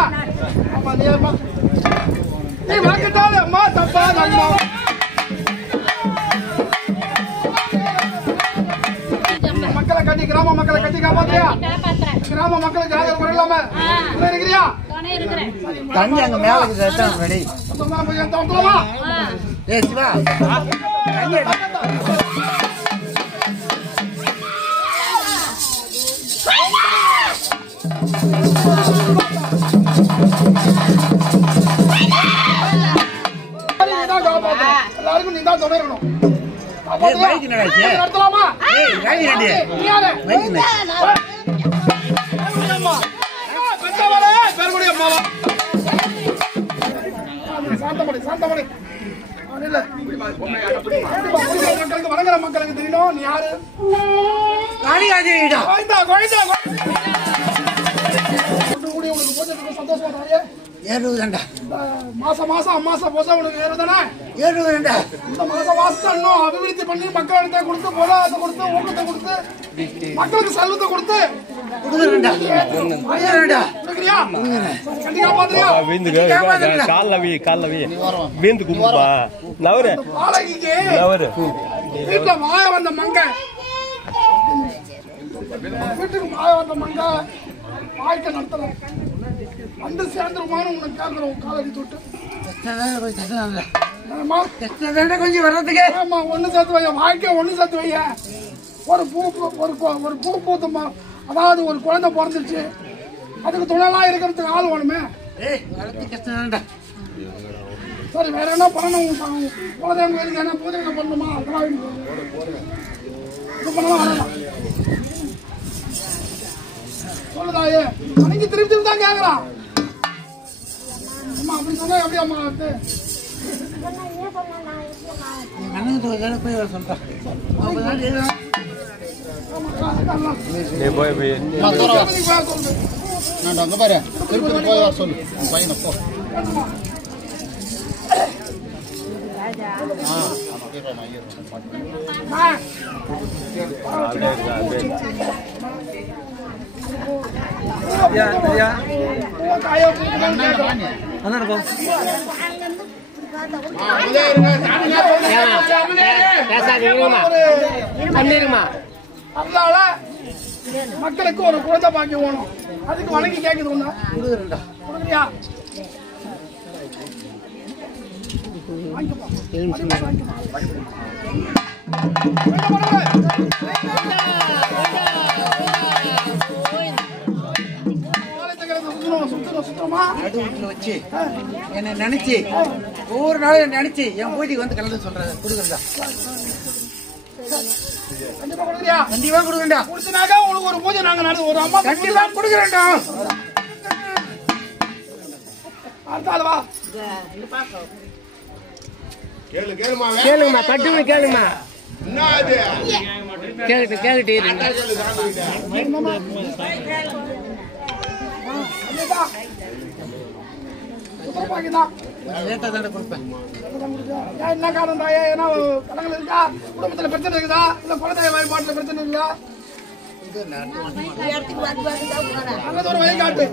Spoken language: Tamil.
ஆமா நீ வாக்கிட்டாலே அம்மா தப்பா அம்மா மக்களை கட்டி கிராம மக்களை கட்டி காப்பாத்தியா கிராம மக்களுக்கு யாரும் குறை இல்லாம இருக்கிறியா தண்ணி அங்க மேல ரெடி ஏ சிவா எல்லாருக்கும் நீ தான் தொடரணும் நடத்தலாமா சாந்தமணி வணங்குற மக்களுக்கு தெரியணும் நீ யாரு சந்தோஷமா மாசம் அம்மாசா போசா உனக்கு ஏறுதானே இந்த மாசம் அபிவிருத்தி பண்ணி மக்களிடத்தை கொடுத்து பொருளாதாரத்தை கொடுத்து ஊக்கத்தை கொடுத்து மக்களுக்கு செல்வத்தை கொடுத்து வீட்டுல மாய வந்த மங்க வீட்டுக்கு மாய வந்த மங்க வாழ்க்கை நடத்தல வந்து சேர்ந்துருமான்னு உனக்கு கேட்கிறோம் காலடி தொட்டு கொஞ்சம் வர்றதுக்கு ஆமா ஒண்ணு சேர்த்து வைய வாழ்க்கை ஒண்ணு சேர்த்து வைய ஒரு பூ பூத்தமா அதாவது ஒரு குழந்தை பிறந்துருச்சு அதுக்கு துணைலாம் இருக்கிறதுக்கு ஆள் வேணுமே சரி வேற என்ன பண்ணணும் குலதெய்வங்களுக்கு என்ன பூஜை பண்ணணுமா அதெல்லாம் இது பண்ணலாம் வேணாம் சொல்லுதாயே அன்னைக்கு திருப்பி தான் கேட்கறான் அம்மா அப்படி சொன்னா எப்படி அம்மா வந்து சொல்லு பையனை போ மக்களுக்கு ஒரு குழந்தை பாக்கியம் வேணும் அதுக்கு வணங்கி கேக்குது ஒண்ணா கொடுக்குறியா வச்சு என்ன நினைச்சு ஒவ்வொரு நாளும் நினைச்சு என் பூஜைக்கு வந்து கலந்து சொல்றேன் கொடுக்குறதா கண்டிப்பா கொடுக்குறேன்டா கொடுத்தனாக்கா உனக்கு ஒரு பூஜை நாங்க ஒரு அம்மா கண்டிப்பா கொடுக்குறேன்டா அடுத்தாளவா கேளுங்கம்மா கட்டுமே கேளுங்கம்மா கேட்டுட்டு என்ன காரணம் தாயே ஏன்னா கடங்கள் இருக்கா குடும்பத்துல பிரச்சனை இருக்குதா இல்ல குழந்தை வாய்ப்பாட்டுல பிரச்சனை இல்லையா அங்க ஒரு வயக்காட்டு